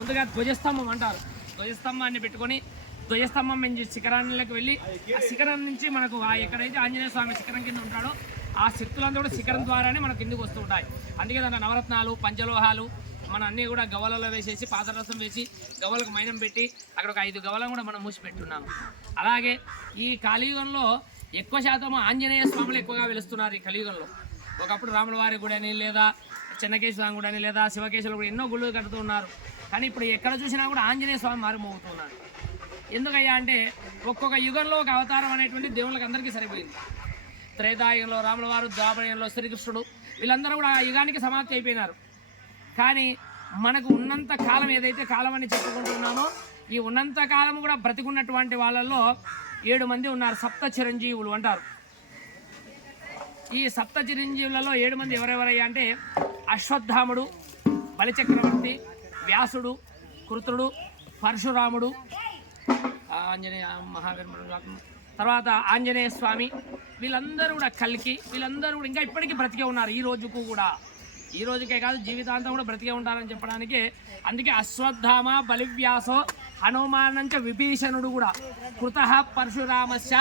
ముందుగా ధ్వజస్తంభం అంటారు. ధ్వజస్తంభాన్ని పెట్టుకొని ధ్వజస్తంభం నుంచి శిఖరానికి వెళ్ళి ఆ శిఖరం నుంచి మనకు ఎక్కడైతే ఆంజనేయ స్వామి శిఖరం కింద ఉంటాడో ఆ శక్తులంతా కూడా శిఖరం ద్వారానే మనకు కిందకు వస్తూ ఉంటాయి. అందుకే దాంట్లో నవరత్నాలు పంచలోహాలు మన అన్నీ కూడా గవ్వలలో వేసేసి పాదరసం వేసి గవ్వలకు మైనం పెట్టి అక్కడ ఒక 5 గవ్వలను కూడా మనం మూసి పెట్టున్నాము. అలాగే ఈ కలియుగంలో ఎక్కువ శాతం ఆంజనేయ స్వాములు ఎక్కువగా వెలుస్తున్నారు. ఈ కలియుగంలో ఒకప్పుడు రాముల వారి గుడి అని లేదా చెన్నకేశ్వర గుడి అని లేదా శివకేశ్వర గుడి ఎన్నో గుళ్ళు కడుతూ ఉన్నారు. కానీ ఇప్పుడు ఎక్కడ చూసినా కూడా ఆంజనేయ స్వామి మారుమోగుతున్నాడు. ఎందుకయ్యా అంటే ఒక్కొక్క యుగంలో ఒక అవతారం అనేటువంటి దేవుళ్ళకి అందరికీ సరిపోయింది. త్రేతాయుగంలో రాముల వారు, ద్వాపరయుగంలో శ్రీకృష్ణుడు, వీళ్ళందరూ కూడా ఆ యుగానికి సమాప్తి అయిపోయినారు. కానీ మనకు ఉన్నంత కాలం ఏదైతే కాలం అని చెప్పుకుంటున్నామో ఈ ఉన్నంత కాలం కూడా బ్రతికున్నటువంటి వాళ్ళల్లో 7 మంది ఉన్నారు. సప్త చిరంజీవులు అంటారు. ఈ సప్త చిరంజీవులలో 7 మంది ఎవరెవరయ్యా అంటే అశ్వత్థాముడు, బలిచక్రవర్తి, వ్యాసుడు, కృతుడు, పరశురాముడు, ఆంజనేయ మహావీరుడు, తర్వాత ఆంజనేయ స్వామి, వీళ్ళందరూ కూడా కల్కి, వీళ్ళందరూ కూడా ఇంకా ఇప్పటికీ బ్రతికే ఉన్నారు. ఈ రోజుకు కూడా, ఈ రోజుకే కాదు జీవితాంతం కూడా బ్రతికే ఉంటారని చెప్పడానికి. అందుకే అశ్వత్థామ, బలివ్యాసో, హనుమానంచ విభీషణుడు కూడా కృత పరశురామస్య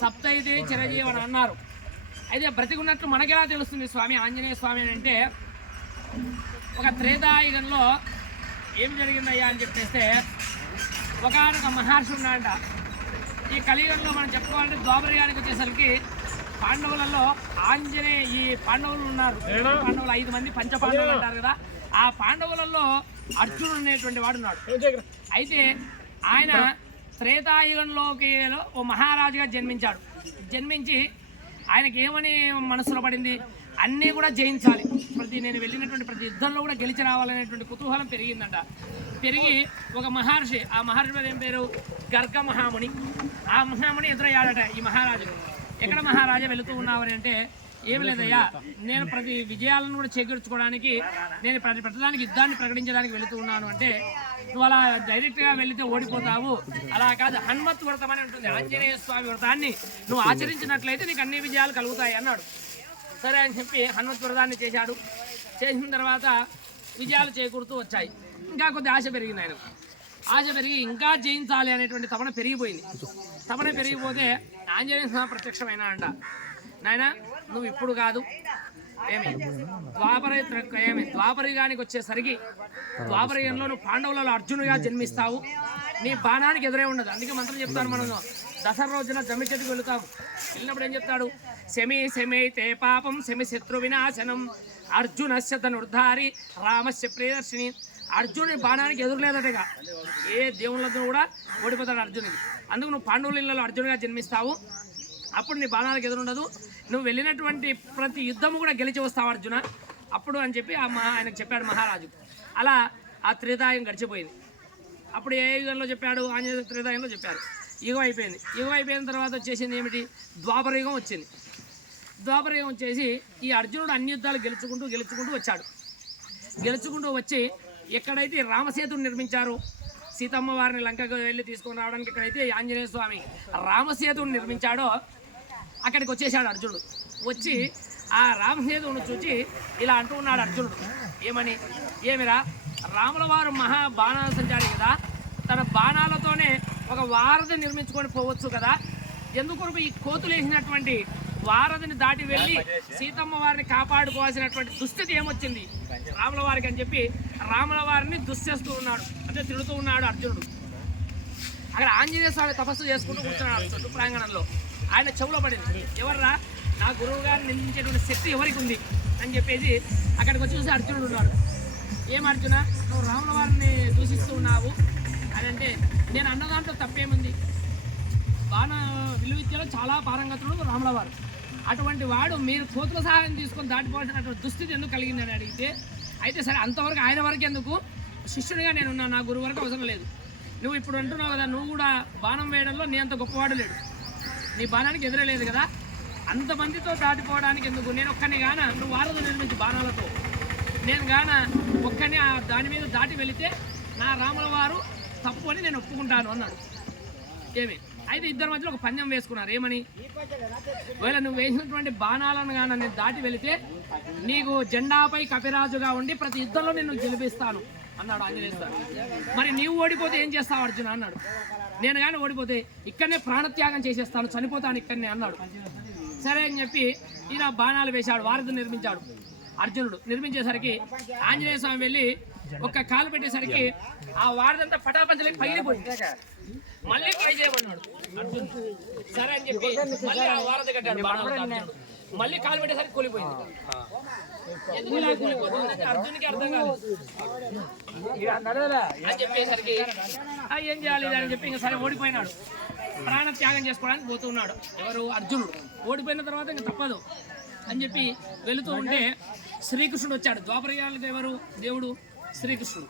సప్తైతే చిరంజీవని అన్నారు. అయితే బ్రతికున్నట్లు మనకెలా తెలుస్తుంది స్వామి ఆంజనేయ స్వామి అంటే ఒక త్రేతాయుగంలో ఏం జరిగిందయ్యా అని చెప్పేస్తే ఒకనొక మహర్షి ఉన్నాడంట. ఈ కలియుగంలో మనం చెప్పుకోవాలంటే ద్వాపరయుగానికి వచ్చేసరికి పాండవులలో ఈ పాండవులు ఉన్నారు. పాండవులు 5 మంది పంచపాండవులు అంటారు కదా. ఆ పాండవులలో అర్జునుడు అనేటువంటి వాడు ఉన్నాడు. అయితే ఆయన త్రేతాయుగంలోకి ఓ మహారాజుగా జన్మించాడు. జన్మించి ఆయనకి ఏమని మనసులో పడింది, అన్నీ కూడా జయించాలి, నేను వెళ్ళినటువంటి ప్రతి యుద్ధంలో కూడా గెలిచి రావాలనేటువంటి కుతూహలం పెరిగిందంట. పెరిగి ఒక మహర్షి, ఆ మహర్షి మీద ఏం పేరు గర్గ మహాముని, ఆ మహాముని ఎదురయ్యాడట ఈ మహారాజు. ఎక్కడ మహారాజా వెళుతూ ఉన్నావని అంటే ఏమి లేదయ్యా, నేను ప్రతి విజయాలను కూడా చేకూర్చుకోవడానికి నేను ప్రతిదానికి యుద్ధాన్ని ప్రకటించడానికి వెళుతూ ఉన్నాను అంటే నువ్వు అలా డైరెక్ట్గా వెళితే ఓడిపోతావు, అలా కాదు హనుమత్ వ్రతం అని ఉంటుంది. ఆంజనేయ స్వామి వ్రతాన్ని నువ్వు ఆచరించినట్లయితే నీకు అన్ని విజయాలు కలుగుతాయి అన్నాడు. సరే అని చెప్పి హనుమత్ వ్రతాన్ని చేశాడు. చేసిన తర్వాత విజయాలు చేకూరుతూ వచ్చాయి. ఇంకా కొద్ది ఆశ పెరిగింది ఆయనకు. ఆశ పెరిగి ఇంకా జయించాలి అనేటువంటి తపన పెరిగిపోయింది. తపన పెరిగిపోతే ఆంజనేయ స్వామి ప్రత్యక్షమైన అంట, నాయన నువ్వు ఇప్పుడు కాదు, ద్వాపరయుగానికి వచ్చేసరికి ద్వాపరయుగంలో నువ్వు పాండవులలో అర్జునుడిగా జన్మిస్తావు, నీ బాణానికి ఎదురే ఉండదు. అందుకే మంత్రం చెప్తాను, మనం దసరా రోజున జమ్మి చెట్టుకు వెళుతాము. వెళ్ళినప్పుడు ఏం చెప్తాడు, శమే పాపం శమి శత్రు వినాశనం అర్జునస్య ధనుర్ధారి రామస్య ప్రియదర్శిని. అర్జునుడి బాణానికి ఎదురులేదటగా ఏ దేవుళ్ళతో కూడా ఓడిపోతాడు అర్జునుడికి. అందుకు నువ్వు పాండవుల ఇళ్లలో అర్జునుడిగా జన్మిస్తావు, అప్పుడు నీ బాణాలకు ఎదురుండదు, నువ్వు వెళ్ళినటువంటి ప్రతి యుద్ధము కూడా గెలిచి వస్తావు అర్జున అప్పుడు అని చెప్పి ఆయనకు చెప్పాడు మహారాజు. అలా ఆ త్రేతాయుగం గడిచిపోయింది. అప్పుడు ఏ యుగంలో చెప్పాడు, ఆంజనేయ త్రేతాయుగంలో చెప్పాడు. యుగం అయిపోయింది. యుగం అయిపోయిన తర్వాత వచ్చేసింది ఏమిటి, ద్వాపరయుగం వచ్చింది. ద్వాపరయుగం వచ్చేసి ఈ అర్జునుడు అన్ని యుద్ధాలు గెలుచుకుంటూ వచ్చాడు. గెలుచుకుంటూ వచ్చి ఎక్కడైతే రామసేతుని నిర్మించారో, సీతమ్మ వారిని లంకకు వెళ్ళి తీసుకొని రావడానికి ఎక్కడైతే ఆంజనేయ స్వామి రామసేతుని నిర్మించాడో అక్కడికి వచ్చేసాడు అర్జునుడు. వచ్చి ఆ రామసేతుని చూచి ఇలా అంటూ ఉన్నాడు అర్జునుడు, ఏమిరా రాముల వారు మహా బాణాల సంచారి కదా, తన బాణాలతోనే ఒక వారధి నిర్మించుకొని పోవచ్చు కదా, ఎందుకొరకు ఈ కోతులు వేసినటువంటి వారధిని దాటి వెళ్ళి సీతమ్మ వారిని కాపాడుకోవాల్సినటువంటి దుస్థితి ఏమొచ్చింది రాముల వారికి అని చెప్పి రాముల వారిని దుశ్చేస్తూ ఉన్నాడు, అంటే తిడుతూ ఉన్నాడు అర్జునుడు. అక్కడ ఆంజనేయ స్వామి తపస్సు చేసుకుంటూ కూర్చున్నాడు చుట్టూ ప్రాంగణంలో. ఆయన చెవులో పడింది, ఎవర్రా నా గురువు గారిని నిందించేటువంటి శక్తి ఎవరికి ఉంది అని చెప్పేసి అక్కడికి వచ్చి చూసి అర్జునుడు ఉన్నాడు. ఏం అర్జున, నువ్వు రాముల వారిని దూషిస్తూ ఉన్నావు అని అంటే, నేను అన్న దాంట్లో తప్పేముంది, బాణ విలువిద్యలో చాలా పారంగతుడు రాముల వారు, అటువంటి వాడు మీరు కోతుల సహాయం తీసుకొని దాటిపోవాల్సినటువంటి దుస్థితి ఎందుకు కలిగిందని అడిగితే, అయితే సరే అంతవరకు ఆయన వరకు ఎందుకు, శిష్యుడిగా నేనున్నా, నా గురువు వరకు అవసరం లేదు. నువ్వు ఇప్పుడు అంటున్నావు కదా, నువ్వు కూడా బాణం వేయడంలో నీ అంత గొప్పవాడు లేడు, నీ బాణానికి ఎదురలేదు కదా, అంతమందితో దాటిపోవడానికి ఎందుకు, నేను ఒక్కని గాన నువ్వు వారధి నిర్మించి బాణాలతో, నేను గాన ఒక్కని దాని మీద దాటి వెళితే నా రాముల వారు తప్పు అని నేను ఒప్పుకుంటాను అన్నాడు. ఏమి అయితే ఇద్దరి మధ్యలో ఒక పందెం వేసుకున్నారు. ఏమని, ఒకవేళ నువ్వు వేసినటువంటి బాణాలను కానీ నేను దాటి వెళితే నీకు జెండాపై కపిరాజుగా ఉండి ప్రతి యుద్ధంలో నేను గెలిపిస్తాను, అన్నాడు ఆంజనేయ స్వామి. మరి నీవు ఓడిపోతే ఏం చేస్తావు అర్జున అన్నాడు. నేను కానీ ఓడిపోతే ఇక్కడనే ప్రాణత్యాగం చేసేస్తాను, చనిపోతాను ఇక్కడనే అన్నాడు. సరే అని చెప్పి ఈయన బాణాలు వేశాడు, వారధిని నిర్మించాడు. అర్జునుడు నిర్మించేసరికి ఆంజనేయ స్వామి వెళ్ళి ఒక్క కాలు పెట్టేసరికి ఆ వారదంతా పటాపంచలకి పగిలిపోయింది. మళ్ళీ ట్రై చేయబడినాడు అర్జునుడు. సరే అని చెప్పి మళ్ళీ ఆ వారధి కట్టాడు బాణాలు. మళ్ళీ కాలు పెట్టేసరికి కూలిపోయింది. ఎందుకు ఇలా కూలిపోతుందంటే అర్జునుడికి అర్థం కాదు అని చెప్పేసరికి ఏం చేయాలి అని చెప్పి ఇంకా సరే ఓడిపోయినాడు. ప్రాణ త్యాగం చేసుకోవడానికి పోతున్నాడు ఎవరు అర్జునుడు. ఓడిపోయిన తర్వాత ఇంకా తప్పదు అని చెప్పి వెళుతూ ఉంటే శ్రీకృష్ణుడు వచ్చాడు. ద్వాపరయుగానికి ఎవరు దేవుడు? శ్రీకృష్ణుడు.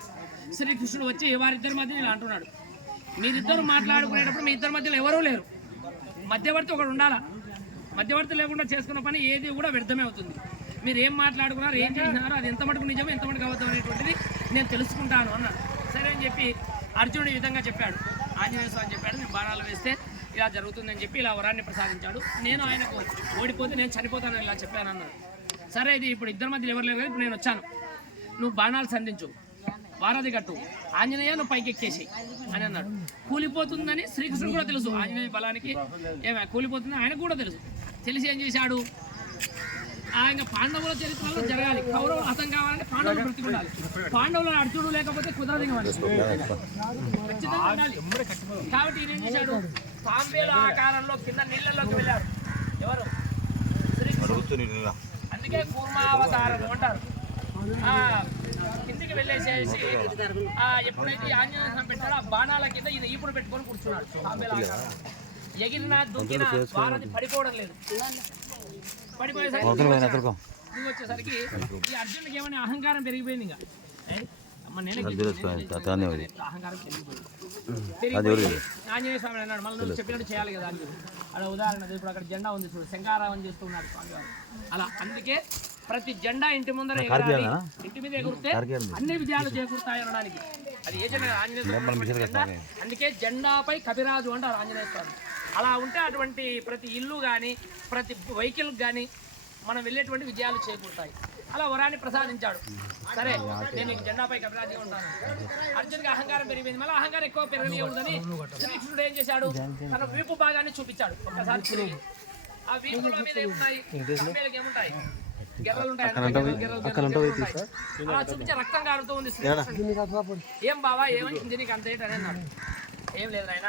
శ్రీకృష్ణుడు వచ్చి వారిద్దరి మధ్య ఇలా అంటున్నాడు, మీరిద్దరు మాట్లాడుకునేటప్పుడు మీ ఇద్దరి మధ్యలో ఎవరూ లేరు, మధ్యవర్తి ఒకడు ఉండాలా. మధ్యవర్తి లేకుండా చేసుకున్న పని ఏది కూడా వ్యర్థమే అవుతుంది. మీరు ఏం మాట్లాడుకున్నారు, ఏం చేసినారో అది ఎంత మటుకు నిజమో ఎంత మటుకు అబద్ధం అనేటువంటిది నేను తెలుసుకుంటాను అన్నాడు. సరే అని చెప్పి అర్జునుడు ఈ విధంగా చెప్పాడు. ఆంజనేయ స్వామి చెప్పాడు, మీరు బాణాలు వేస్తే ఇలా జరుగుతుందని చెప్పి ఇలా వరాన్ని ప్రసాదించాడు. నేను ఆయనకు ఓడిపోతే నేను చనిపోతానని ఇలా చెప్పాను అన్నాడు. సరే ఇది ఇప్పుడు ఇద్దరి మధ్యలో ఎవరు లేరు కదా, ఇప్పుడు నేను వచ్చాను, నువ్వు బాణాలు సంధించు, వారధి కట్టు, ఆంజనేయ నువ్వు పైకి ఎక్కేసి అని అన్నాడు. కూలిపోతుందని శ్రీకృష్ణుడు కూడా తెలుసు, ఆంజనేయ బలానికి ఏమే కూలిపోతుందని ఆయనకు కూడా తెలుసు. తెలిసి ఏం చేశాడు, ఆయన పాండవుల చరిత్రలో జరగాలి, కౌరవులు హతం కావాలంటే పాండవులు బ్రతికి ఉండాలి. పాండవులు అర్జునుడు లేకపోతే కుదరదు ఖచ్చితంగా ఉండాలి. కాబట్టి ఈయన ఏం చేశాడు, తాంబేల ఆకారంలో కింద నీళ్ళలోకి వెళ్ళాడు ఎవరు? శ్రీకృష్ణుడు. అందుకే కూర్మావతారం అంటారు. కిందికి వెళ్ళేసేసి ఎప్పుడైతే ఆంజనేయ స్వామి పెట్టాడో ఆ బాణాల కింద ఈయన ఈపుడు పెట్టుకొని కూర్చున్నాడు. తాంబేల ఆకారం ఎగిరినా దుక్కినా వారధి పడిపోవడం లేదు. పడిపోయేసరికి వచ్చేసరికి ఈ అర్జునుడికి ఏమైనా అహంకారం పెరిగిపోయింది. ఇంకా అహంకారం పెరిగిపోయింది. ఆంజనేయ స్వామి అన్నాడు, మళ్ళీ నువ్వు చెప్పినట్టు చేయాలి కదా అని. అలా ఉదాహరణ ఇప్పుడు అక్కడ జెండా ఉంది చూడు, శంకారావం చేస్తున్నాడు స్వామివారు. అలా అందుకే ప్రతి జెండా ఇంటి ముందర ఎగరాలి, ఇంటి మీద ఎగురితే అన్ని విజయాలు చేకూరుతాయి అనడానికి. అది ఏ జెండా? ఆంజనేయ స్వామి. అందుకే జెండాపై కపిరాజు అంటారు ఆంజనేయ స్వామి. అలా ఉంటే అటువంటి ప్రతి ఇల్లు కానీ ప్రతి వెహికల్కి కానీ మనం వెళ్ళేటువంటి విజయాలు చేకూరుతాయి. అలా వరాన్ని ప్రసాదించాడు. సరే నేను నీకు జెండాపై కపిరాజుగా ఉంటాను. అర్జునుడికి అహంకారం పెరిగిపోయింది. మళ్ళీ అహంకారం ఎక్కువ పెరగనియకూడదని శ్రీకృష్ణుడు ఏం చేశాడు, తన వీపు భాగాన్ని చూపించాడు. ఒక్కసారి తిరిగి ఆ వీపులో మీద ఏమున్నాయి, ఏముంటాయి, గెర్రలు ఉంటాయి. అలా చూపించే రక్తం కారుతూ ఉంది. ఏం బావా ఏమని నీకు అంత ఏంటని అన్నాడు. ఏం లేదు ఆయన,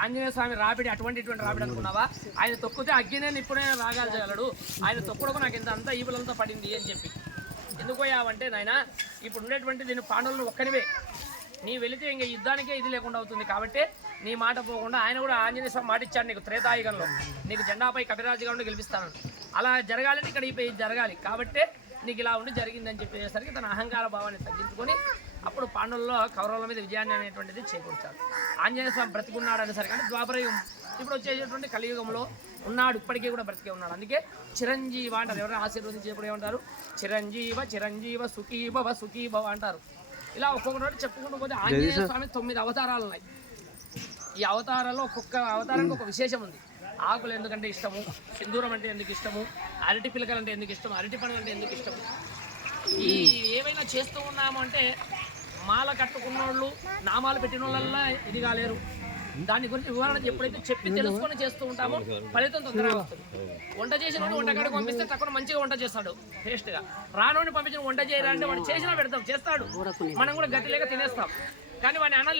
ఆంజనేయ స్వామి రాబిడి అటువంటి రాబిడి అనుకున్నావా? ఆయన తొక్కితే అగ్గినే నిప్పుడైనా రాగాలు చేయగలడు, ఆయన తొక్కుడకు నాకు ఇంత అంతా ఈపులంతా పడింది అని చెప్పి. ఎందుకు పోయావంటే నాయన ఇప్పుడు ఉండేటువంటి నేను పాండవులను ఒక్కనివే, నీ వెళితే ఇంకా యుద్ధానికే ఇది లేకుండా అవుతుంది. కాబట్టి నీ మాట పోకుండా ఆయన కూడా ఆంజనేయ స్వామి మాట ఇచ్చాడు నీకు త్రేతాయుగంలో, నీకు జెండాపై కపిరాజుగా ఉండి గెలిపిస్తాను. అలా జరగాలంటే ఇక్కడ ఈ జరగాలి కాబట్టి నీకు ఇలా ఉండి జరిగిందని చెప్పేసరికి తన అహంకార భావాన్ని తగ్గించుకొని అప్పుడు పాండవుల్లో కౌరవుల మీద విజయాన్ని అనేటువంటిది చేకూర్చాడు. ఆంజనేయ స్వామి బ్రతికున్నాడు అనేసరికి అంటే ద్వాపరయుగం ఇప్పుడు వచ్చేటటువంటి కలియుగంలో ఉన్నాడు, ఇప్పటికీ కూడా బ్రతికే ఉన్నాడు. అందుకే చిరంజీవ అంటారు. ఎవరైనా ఆశీర్వదించేప్పుడు ఏమంటారు, చిరంజీవ చిరంజీవ సుఖీభవ సుఖీభవ అంటారు. ఇలా ఒక్కొక్కటి చెప్పుకుంటూ పోతే ఆంజనేయ స్వామి 9 అవతారాలు ఉన్నాయి. ఈ అవతారాల్లో ఒక్కొక్క అవతారానికి ఒక విశేషం ఉంది. ఆకులు ఎందుకంటే ఇష్టము, సింధూరం అంటే ఎందుకు ఇష్టము, అరటి పిలకలు అంటే ఎందుకు ఇష్టము, అరటి పండుగ అంటే ఎందుకు ఇష్టము, ఈ ఏవైనా చేస్తూ ఉన్నాము అంటే మాల కట్టుకున్నోళ్ళు నామాలు పెట్టిన వాళ్ళల్లా ఇది కాలేరు. దాని గురించి వివరణ ఎప్పుడైతే చెప్పి తెలుసుకొని చేస్తూ ఉంటామో ఫలితం తొందరగా వస్తుంది. వంట చేసిన వంటకాడికి పంపిస్తే తక్కువ మంచిగా వంట చేస్తాడు టేస్ట్గా. రానోడిని పంపించిన వంట చేయరా అంటే వాడు చేసినా పెడతాం, చేస్తాడు, మనం కూడా గట్టి లేక తినేస్తాం. కానీ వాడిని అన్న